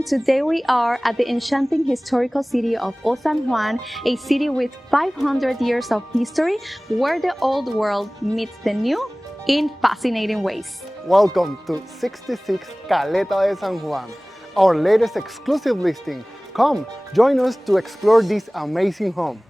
everyone, today we are at the enchanting historical city of Old San Juan, a city with 500 years of history where the old world meets the new in fascinating ways. Welcome to 66 Caleta de San Juan, our latest exclusive listing. Come, join us to explore this amazing home.